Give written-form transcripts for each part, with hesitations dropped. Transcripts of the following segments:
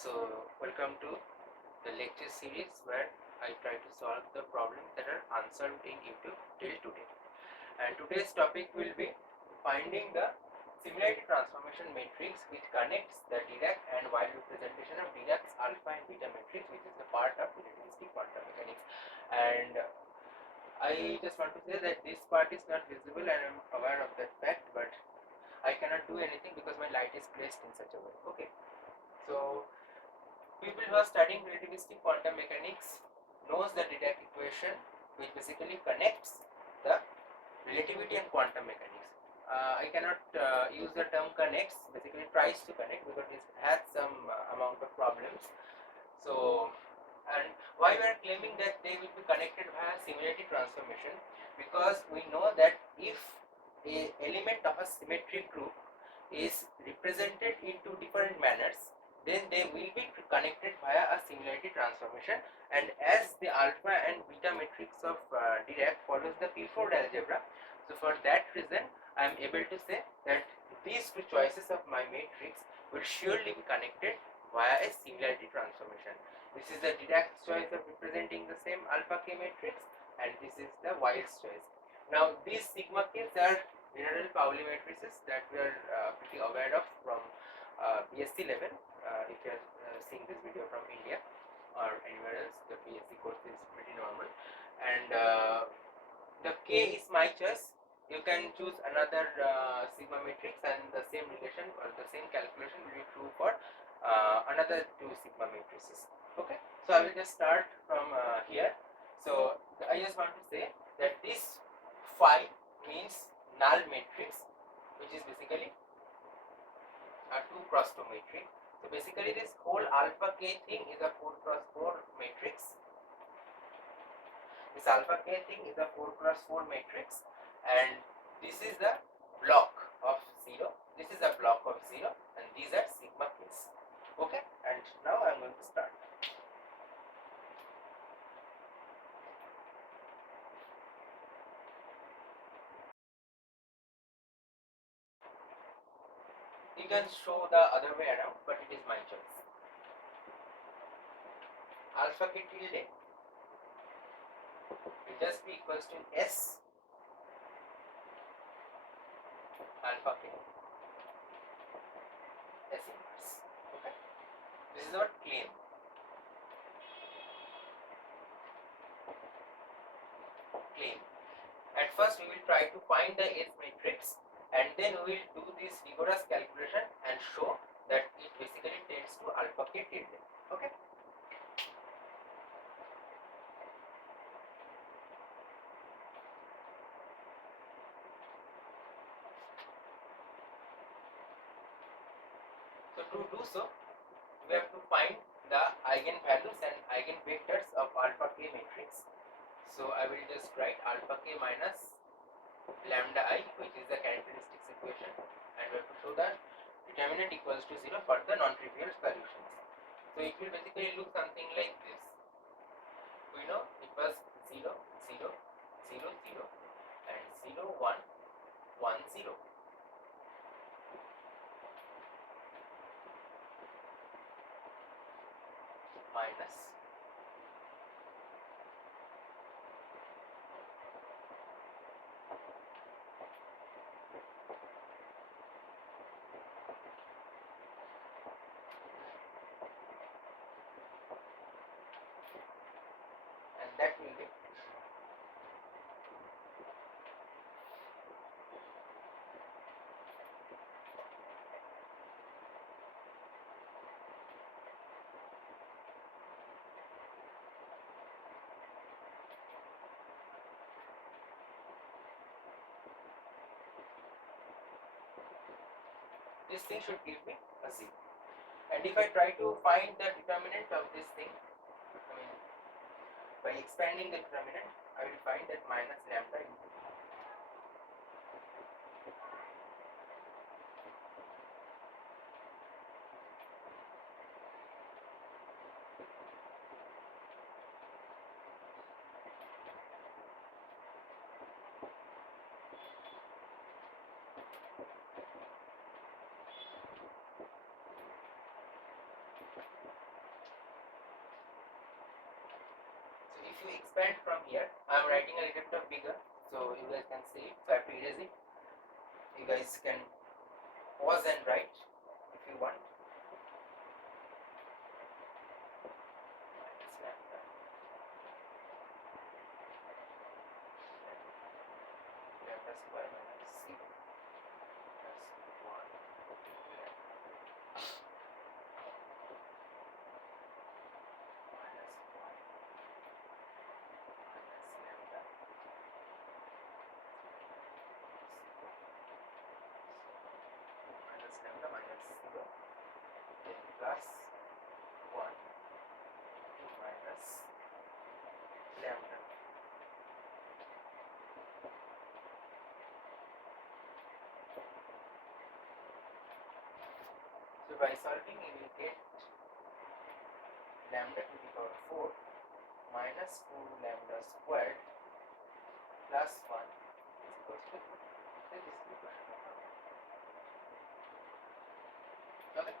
So, welcome to the lecture series where I try to solve the problems that are unsolved in YouTube till today. And today's topic will be finding the similarity transformation matrix which connects the Dirac and Weyl representation of Dirac's alpha and beta matrix, which is the part of relativistic quantum mechanics. And I just want to say that this part is not visible, and I am aware of that fact, but I cannot do anything because my light is placed in such a way. Okay, so people who are studying relativistic quantum mechanics knows the Dirac equation, which basically connects the relativity and quantum mechanics. I cannot use the term connects, basically tries to connect, because this has some amount of problems. So, and why we are claiming that they will be connected via similarity transformation? Because we know that if a element of a symmetric group is represented in two different manners, then they will be connected via a similarity transformation. And as the alpha and beta matrix of Dirac follows the Clifford algebra, so for that reason I am able to say that these two choices of my matrix will surely be connected via a similarity transformation. This is the Dirac's choice of representing the same alpha k matrix, and this is the Weyl's choice. Now these sigma k's are general Pauli matrices that we are pretty aware of from BSc level. If you are seeing this video from India or anywhere else, the BSc course is pretty normal. And the K is my choice. You can choose another sigma matrix, and the same relation or the same calculation will be true for another two sigma matrices. Okay, so I will just start from here. So I just want to say that this phi means null matrix, which is basically a 2 cross 2 matrix. So basically this whole alpha k thing is a 4 cross 4 matrix. This alpha k thing is a 4 cross 4 matrix, and this is the block of 0. This is a block of 0, and these are sigma k's. Okay, and now I am going to start. You can show the other way around, but it is my choice. Alpha k tilde will just be equals to S alpha k S inverse. Okay, this is our claim. At first we will try to find the S matrix, and then we will do this rigorous calculation and show that it basically tends to alpha k tilde. Okay, so to do so, we have to find the eigenvalues and eigenvectors of alpha k matrix. So I will just write alpha k minus lambda I, which is the characteristics equation, and we have to show that determinant equals to 0 for the non-trivial solutions. So it will basically look something like this. We know it was 0, 0, 0, 0 and 0, 1, 1, 0. Minus and that will be this thing should give me a 0. And if I try to find the determinant of this thing, I mean by expanding the determinant, I will find that minus lambda into if you expand from here, I am writing a little bit bigger, so you guys can see it. So I have to erase it. You guys can pause and write if you want. Lambda square minus c plus 1 minus 1 minus lambda minus lambda minus 0, then plus 1 minus lambda. So by solving you will get lambda to the power 4 minus 2 lambda squared plus 1 is equals to this equation. Okay.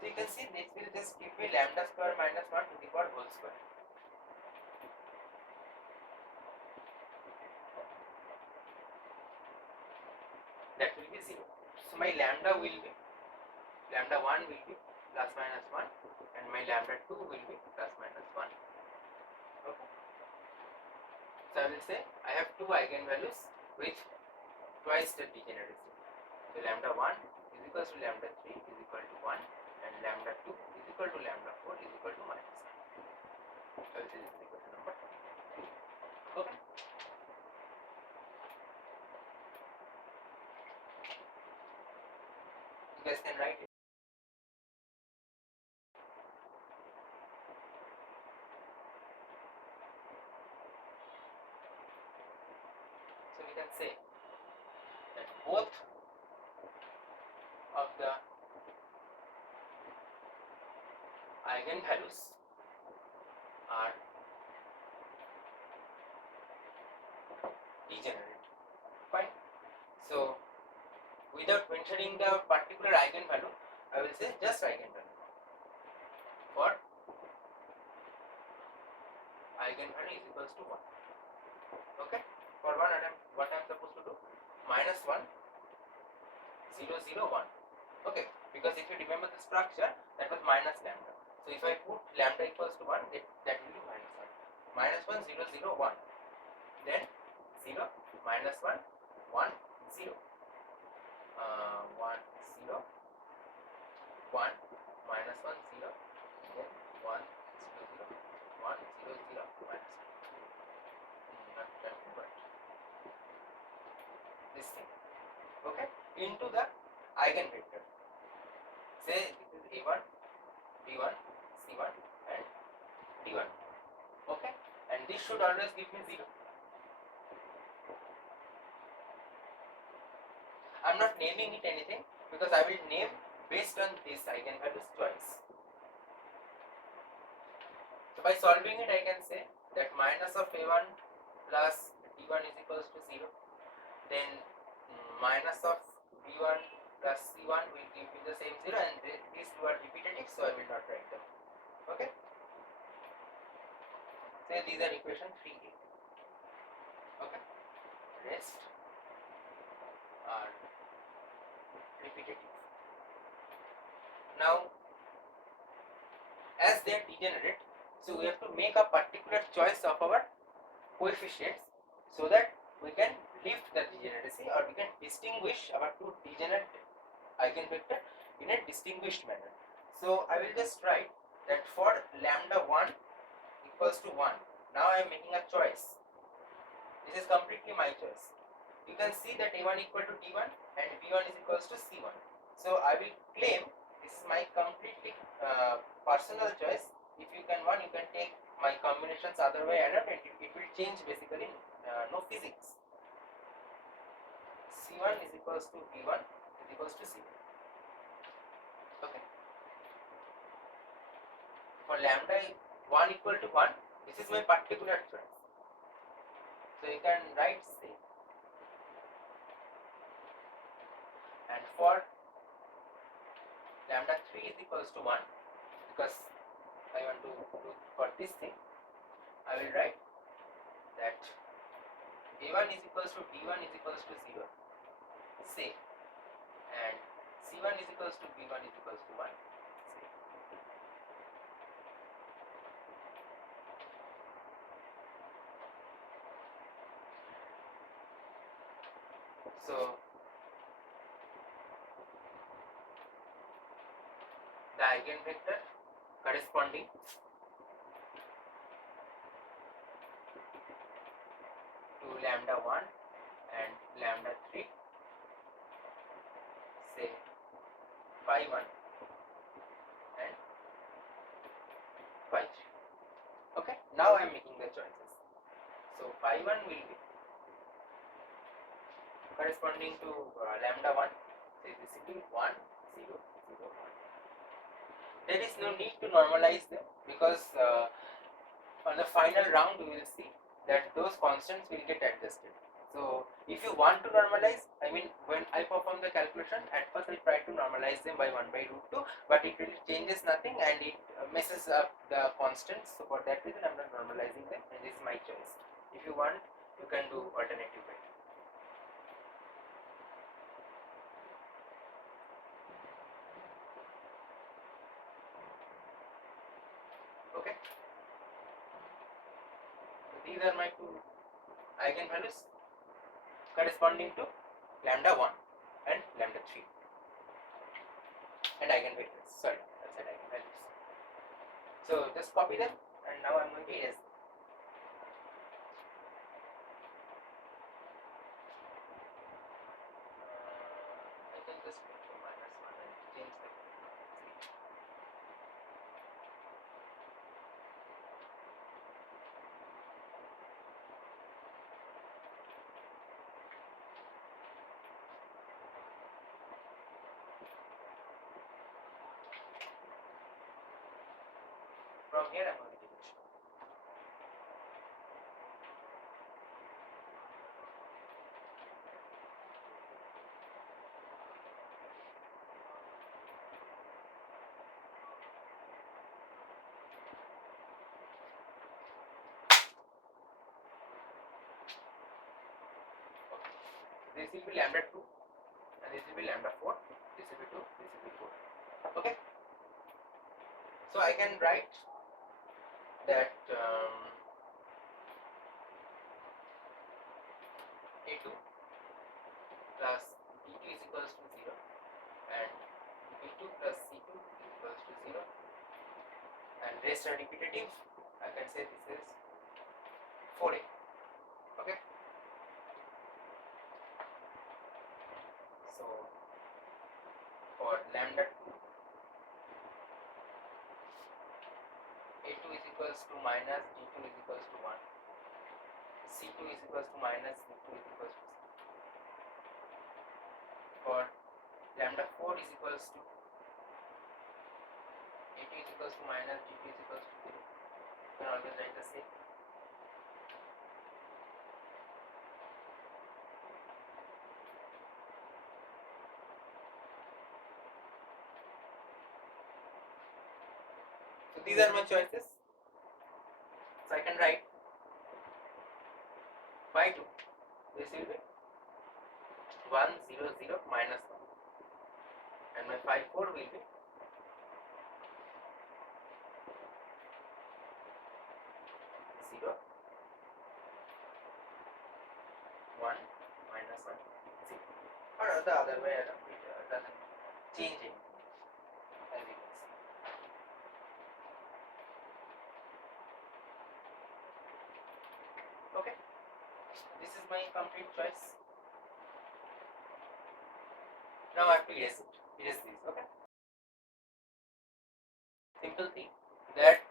So you can see this will just give me lambda square minus 1 to the power whole square. That will be 0. So my lambda will be, lambda 1 will be plus minus 1 and my lambda 2 will be plus minus 1. Okay. So I will say I have two eigenvalues with twice the degeneracy. So lambda 1 is equal to lambda 3 is equal to 1 and lambda 2 is equal to lambda 4 is equal to minus 1. So this is equation number 2. Okay. You guys can write it. So we can say that both of the eigenvalues are degenerate. Fine. So without mentioning the particular eigenvalue, I will say just eigenvalue. For eigenvalue is equals to 1. Okay. For one attempt, what I am supposed to do? Minus 1, 0, 0, 1. Okay. Because if you remember the structure, that was minus lambda. So if I put lambda equals to 1, that will be minus 1. Minus 1, 0, 0, 1. Then 0, minus 1, 1, 0. 1, 0, 1, minus 1, 0, then 1, 0, 0, 1, 0, 0, minus 1. Not that, but this thing. Okay? Into the eigenvector. Say this is A1, B1, C1 and D1. Okay? And this should always give me 0. I am not naming it anything because I will name based on this eigenvalues choice. So by solving it, I can say that minus of A1 plus D1 is equals to 0. Then minus of B1 plus C1 will give me the same 0, and these two are repetitive, so I will not write them. Okay. Say these are equation 3a. Okay. Rest are repetitive. Now, as they are degenerate, so we have to make a particular choice of our coefficients so that we can lift the degeneracy, or we can distinguish our two degenerate eigenvector in a distinguished manner. So I will just write that for lambda 1 equals to 1, now I am making a choice. This is completely my choice. You can see that A1 equal to D1 and B1 is equals to C1. So I will claim this is my completely personal choice. If you can want, you can take my combinations other way around, and it will change basically, no physics. C1 is equals to B1 is equals to C1. Okay. For lambda 1 equal to 1, this is my particular choice. So you can write say, and for lambda 3 is equals to 1, because I want to do for this thing, I will write that a1 is equals to d1 is equals to 0, say, and c1 is equals to b1 is equals to 1, say. So the eigenvector corresponding to lambda 1 and lambda 3, say phi 1 and phi 3. Okay, now I am making the choices. So phi 1 will be corresponding to lambda 1, say this will be 1 0 0 1. There is no need to normalize them, because on the final round we will see that those constants will get adjusted. So if you want to normalize, I mean, when I perform the calculation, at first I try to normalize them by 1 by root 2, but it really changes nothing and it messes up the constants. So for that reason I am not normalizing them, and this is my choice. If you want, you can do alternative way. Okay, so these are my two eigenvalues corresponding to lambda 1 and lambda 3, and eigenvectors, sorry, I said eigenvalues. So just copy them, and now I'm going to erase them. I can just put to minus 1 and change them. From here I'm going to change. This will be lambda 2 and this will be lambda 4, this will be 2, this will be 4. Okay, so I can write that a2 plus b2 is equals to 0 and b2 plus c2 is equals to 0, and rest are repetitive. I can say this is 4a. Okay, so for lambda 2, a2 is equals to minus d2 is equals to 1, c2 is equals to minus b2 is equals to 0. For lambda 4 is equals to a2 is equals to minus d2 is equals to 0. You can always write the same. So these are my choices. So I can write phi 2, this will be 1 0 0 minus 1, and my phi 4 will be 0 1 minus 1 0, or the other way around. It doesn't change anything, as you can see. Okay, this is my complete choice. Now I have to erase it. Erase this. Okay, simple thing that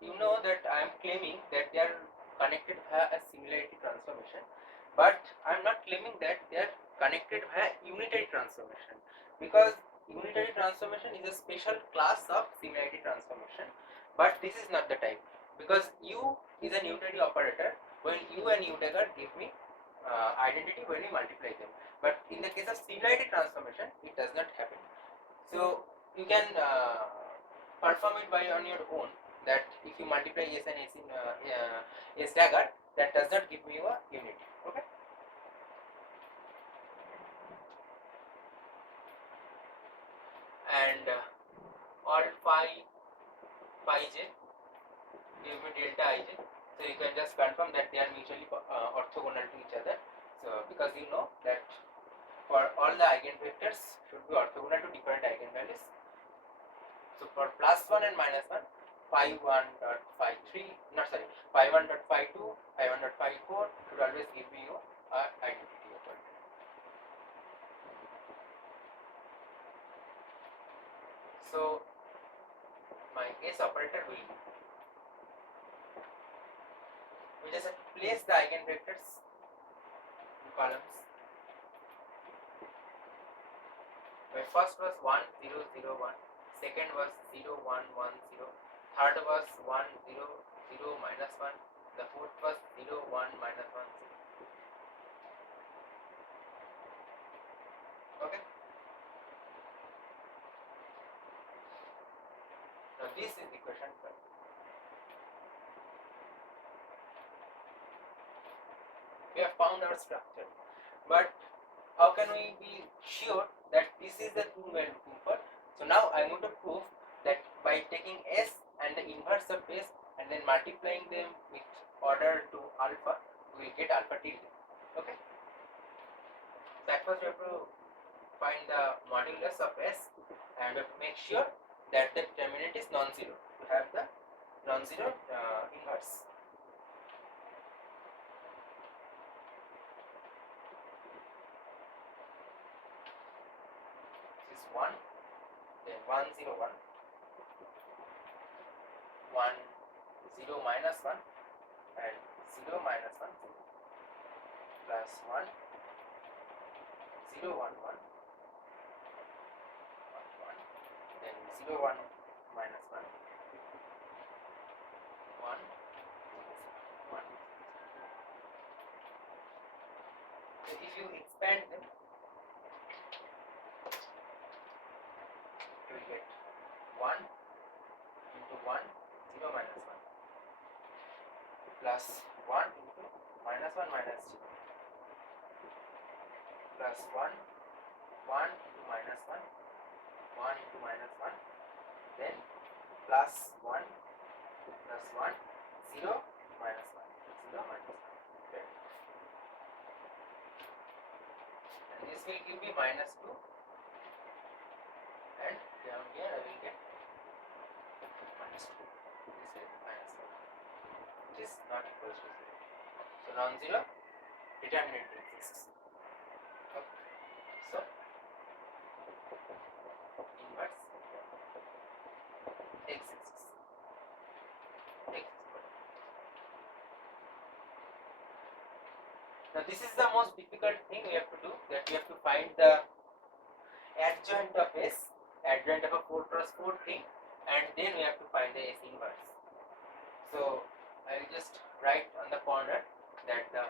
you know that I am claiming that they are connected via a similarity transformation, but I am not claiming that they are connected via unitary transformation, because unitary transformation is a special class of similarity transformation, but this is not the type, because U is a unitary operator when U and U dagger give me identity when we multiply them. But in the case of similarity transformation, it does not happen. So you can perform it by on your own. That if you multiply S and S in S dagger, that does not give me a unit. Okay. And all phi j give me delta ij. So you can just confirm that they are mutually orthogonal to each other. So because you know that for all the eigenvectors should be orthogonal to different eigenvalues. So for +1 and -1, phi1 dot phi3, not sorry, phi1 dot phi2, phi1 dot phi4 should always give me you identity operator. So my S operator will be, we just place the eigenvectors in columns. My first was 1 0 0 1, second was 0 1 1 0, third was 1 0 0 minus 1, the fourth was 0 1 minus 1 0. Okay. Now this is equation 5. We have found our structure, but how can we be sure that this is the thing we are looking for? So now I am going to prove that by taking S and the inverse of S and then multiplying them with order to alpha, we will get alpha tilde. Okay. So at first we have to find the modulus of S and we have to make sure that the determinant is non-zero to have the non-zero inverse. This is 1, then 1 0 1, 1 0 minus 1 and 0 minus 1 0, plus 1 0 1 1 1 1, then 0 1 minus 1 1 1. So if you expand them, you will get 1 into 1 0 minus 1 plus 1 into minus 1 minus 0 plus 1 1 into minus 1 1 into minus 1, then plus 1 plus 1 0 minus 1 0 minus 1. Okay. And this will give me minus 2, and down here I will get minus 2. This is minus 1. It is not equal to 0. So non-zero determinant exists. Okay. So inverse exists. Now this is the most difficult thing we have to do, that we have to find the adjoint of S, adjoint of a 4 cross 4 thing, and then we have to find the S inverse. So I will just write on the corner that the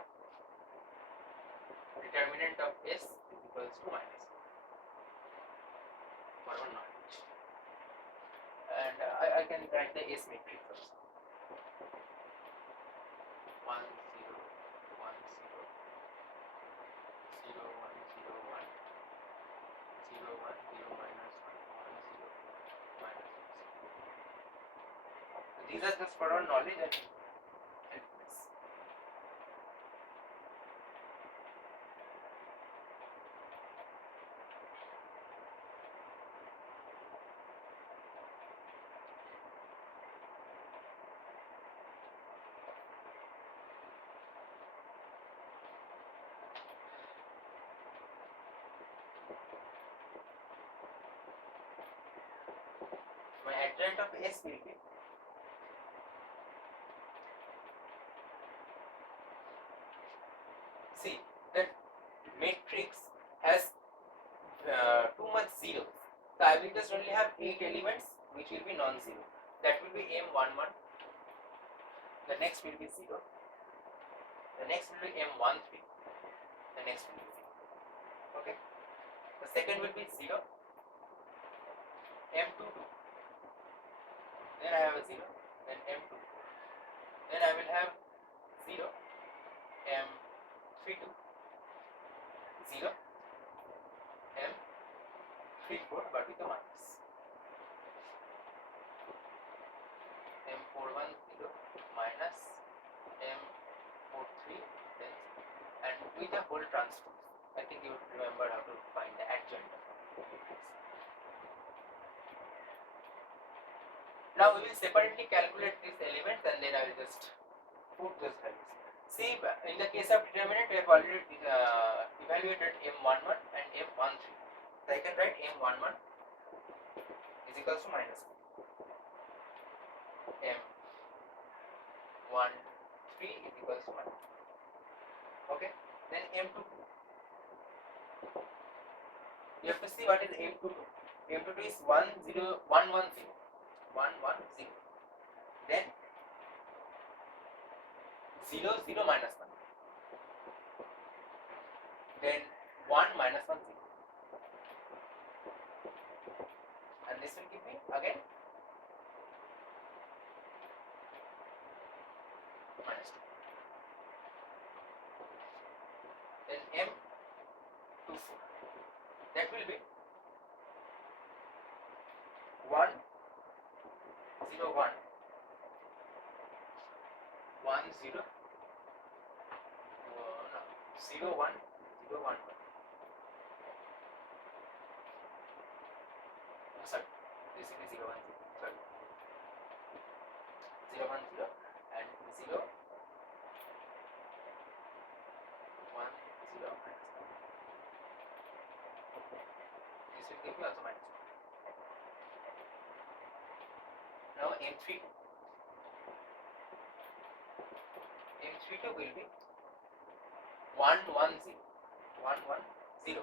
determinant of S is equals to minus 1 for our knowledge. And I can write the S matrix also. 1 0 1 0 0 1 0 1 0 1 0 minus 1 1 0 minus 1 0. So these are just for our knowledge and helpfulness. My adjoint of S will be see that matrix has too much zeros. So I will just only have 8 elements which will be non-zero. That will be M11. The next will be 0. The next will be M13. The next will be 0. Okay. The second will be 0. M22. Then I have a 0. Then M2. Then I will have 0. M32. 0. M34, but with a minus. M41 0 minus M43, then and with a whole transpose. I think you would remember how to find the adjoint. Now we will separately calculate these elements and then I will just put those values. See, in the case of determinant, we have already evaluated M11 and M13. So I can write M11 is equals to minus 1. M13 is equals to 1. Okay. Then M22. You have to see what is M22. M22 is 110. Then 0 0 minus 1. Then 1 minus 1 0. And this will give me again minus 2. Then M24. That will be 1 0 1 1 0 0 1 0 1 1. Sorry, this will be 0 1 0. Sorry, 0 1 0 and 0 1 0 minus 1. This will give me also minus 1. Now M32. M32 will be 1 1 0 1 1 0.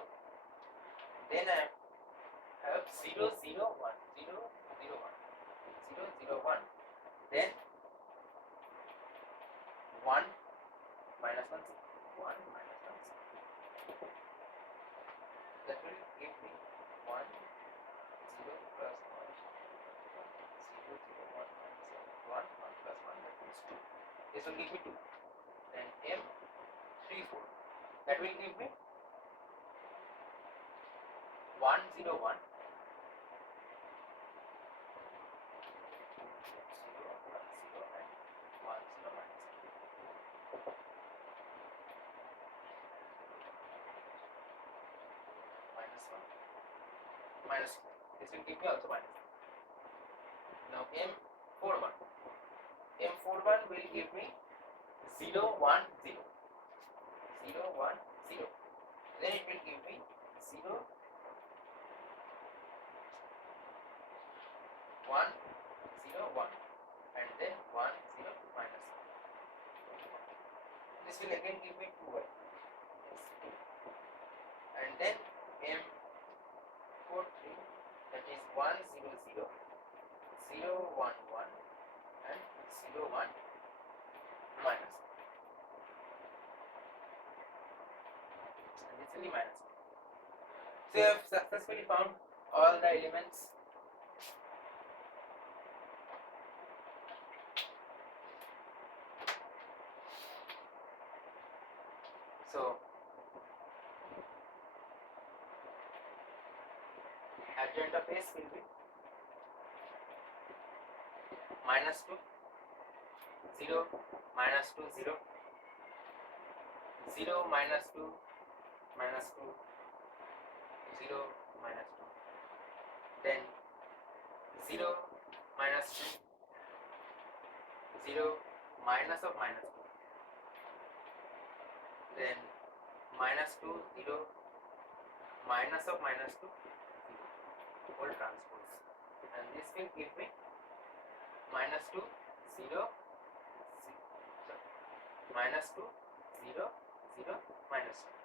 Then I have 0 0 1 0 0 1 0 0 1. Then 1 minus 1 0 1 minus 1 0. That will give me 1 0 plus 1 0 0 1 minus 1 1 plus 1, that means 2. This will give me 2. Then M34. That will give me 1 0 1 minus 2. This will give me also minus 2. Now M41. M41 will give me 0 1 0 0 1 0. Then it will give me 0 1 0 1 and then 1 0 minus 1. This will again give me 2y. And then M43, that is 1 0 0 0 1 1 and 0 1 minus 1. And this will be minus 1. So you have successfully found all the elements. So adjoint of S will be minus 2 0 minus 2 0 0 minus 2 minus 2 0 minus 2, then 0 minus 2 0 minus of minus 2, then minus 2 0 minus of minus 2 whole transpose, and this will give me minus 2 0 minus 2 0 0 minus 2.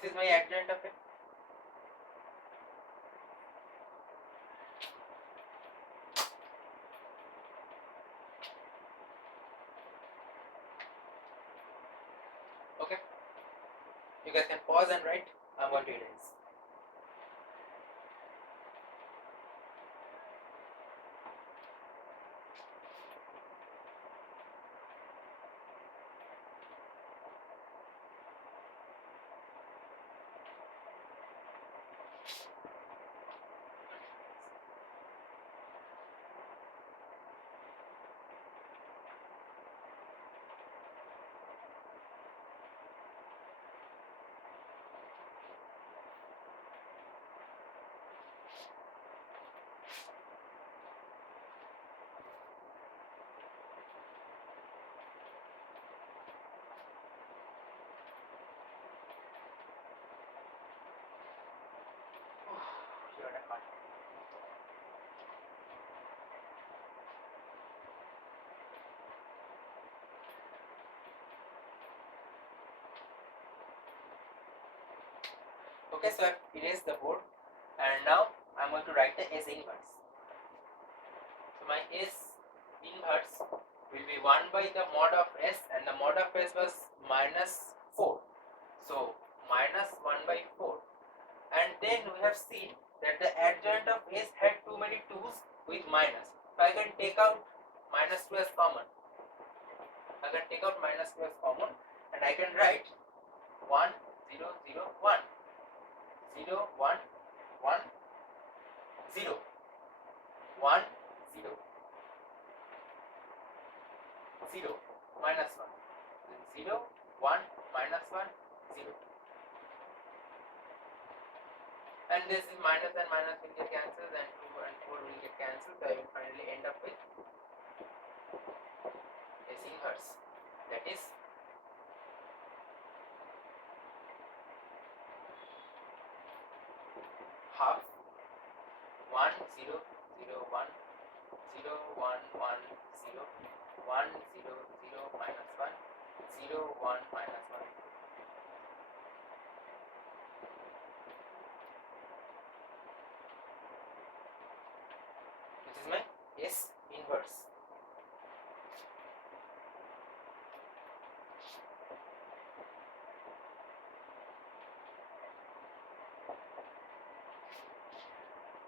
This is my adjoint of it. Okay, you guys can pause and write. I'm going to erase. Okay, so I've erased the board, and now I'm going to write the S inverse. So my S inverse will be 1 by the mod of S, and the mod of S was minus 4. So minus 1 by 4. And then we have seen that the adjoint of S had too many 2's with minus. So I can take out minus 2 as common. I can take out minus 2 as common, and I can write 1, 0, 0, 1. 0, 1, 1, 0, 1, 0, 0, minus 1, 0, 1, minus 1, 0. And this is minus and minus will get cancelled, and 2 and 4 will get cancelled. So I will finally end up with S inverse, that is half 1, 0, 0, 1, 0, 1, 1, 0, 1, 0, 0, minus 1, 0, 1, minus 1. This is my S inverse.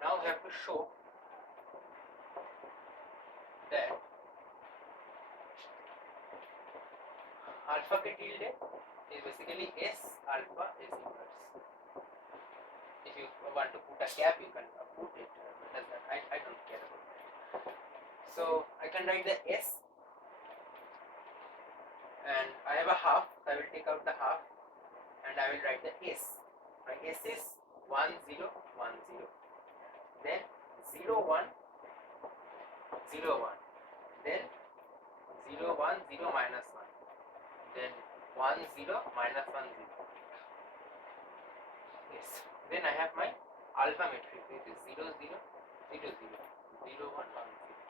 Now we have to show that alpha k tilde is basically S alpha S inverse. If you want to put a cap, you can put it. I don't care about that. So I can write the S, and I have a half. So I will take out the half, and I will write the S. My S is 1, 0, 1, 0. Then 0, 1, 0, 1. Then 0, 1, 0, minus 1. Then 1, 0, minus 1, 0. Yes. Then I have my alpha matrix, which is 0, 0, 0, 0, 0, 1, 1, 0.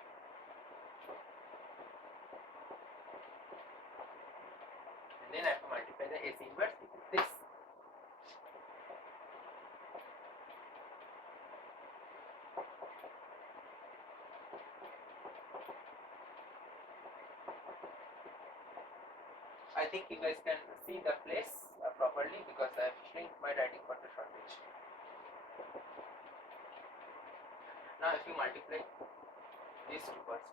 And then I have to multiply the S inverse, which is this. I think you guys can see the place properly because I have shrink my writing for the shortage. Now if you multiply these two first.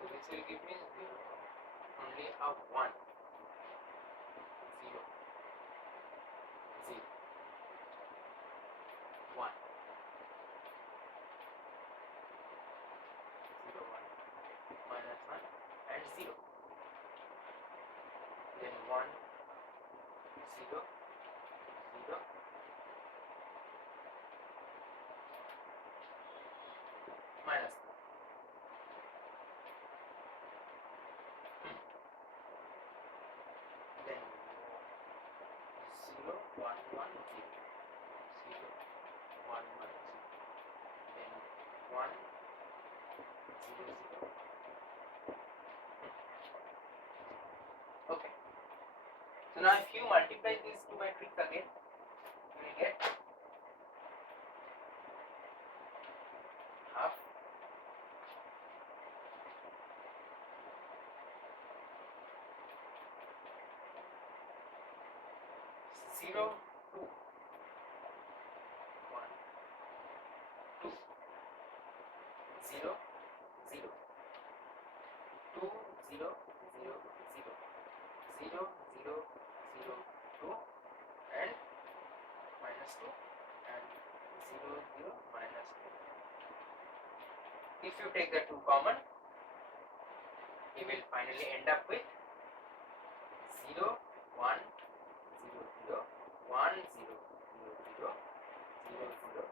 So this will give me 0, only a 1, 0, 0, 1, 0, 1, minus 1, and 0. Then 1, 0, 0, minus 1. 1 0 0. Okay, so now if you multiply these two matrices again, you will get half 0 2 1 2 0 0 2 0 0 0 0 0 0 2 and minus 2 and 0 0 minus 2. If you take the 2 common, you will finally end up with 0 1 0 0 1 0 0 0 0 0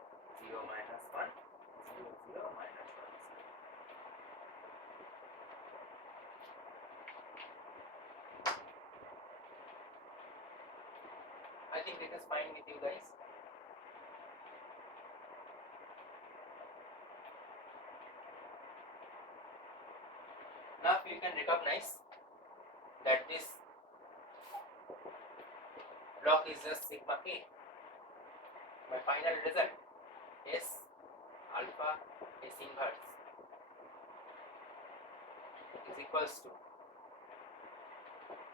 0 minus 1 0 0 minus 1 0. I think this is fine with you guys. Now you can recognize that this block is just sigma k. My final result is alpha S inverse is equals to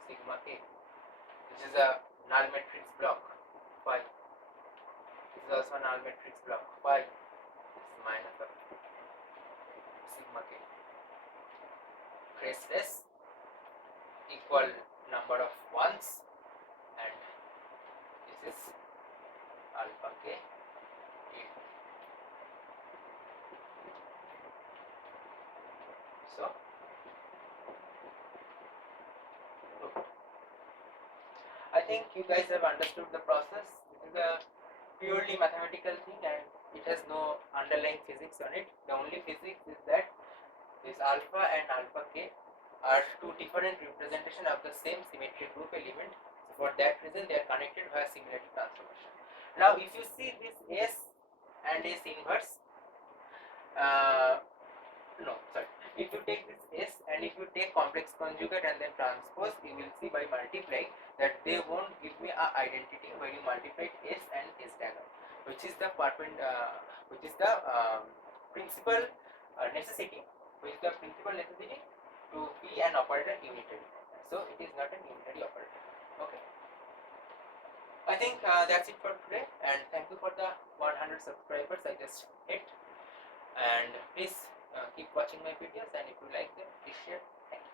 sigma k. This is a null matrix block phi. This is also a null matrix block phi. This is minus of sigma k. Traceless equal number of ones, and this is alpha k. So I think you guys have understood the process. This is a purely mathematical thing and it has no underlying physics on it. The only physics is that this alpha and alpha k are two different representations of the same symmetry group element. So for that reason they are connected via similarity transformation. Now if you see this S and S inverse, if you take this S and if you take complex conjugate and then transpose, you will see by multiplying that they won't give me a identity when you multiply S and S dagger, which is the principal necessity, to be an operator unitary. So it is not an unitary operator. Okay. I think that's it for today, and thank you for the 100 subscribers I just hit. And please keep watching my videos, and if you like them, please share. Thank you.